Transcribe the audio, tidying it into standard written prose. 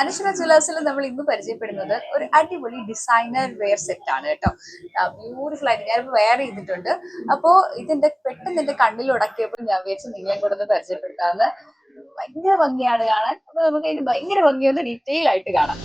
അനശ്വര ജ്വല്ലേഴ്സിൽ നമ്മൾ ഇന്ന് പരിചയപ്പെടുന്നത് ഒരു അടിപൊളി ഡിസൈനർ വെയർ സെറ്റ് ആണ് കേട്ടോ. ബ്യൂട്ടിഫുൾ ആയിട്ട് ഞാനിപ്പോൾ വെയർ ചെയ്തിട്ടുണ്ട്. അപ്പോ ഇതിന്റെ പെട്ടെന്ന് എന്റെ കണ്ണിൽ ഉടക്കിയപ്പോൾ ഞാൻ വിചാരിച്ചു നിങ്ങളെ കൂടെ ഒന്ന് പരിചയപ്പെടുത്താന്ന്. ഭയങ്കര ഭംഗിയാണ് കാണാൻ. അപ്പൊ നമുക്ക് അതിന് ഭയങ്കര ഭംഗിയൊന്ന് ഡീറ്റെയിൽ ആയിട്ട് കാണാം.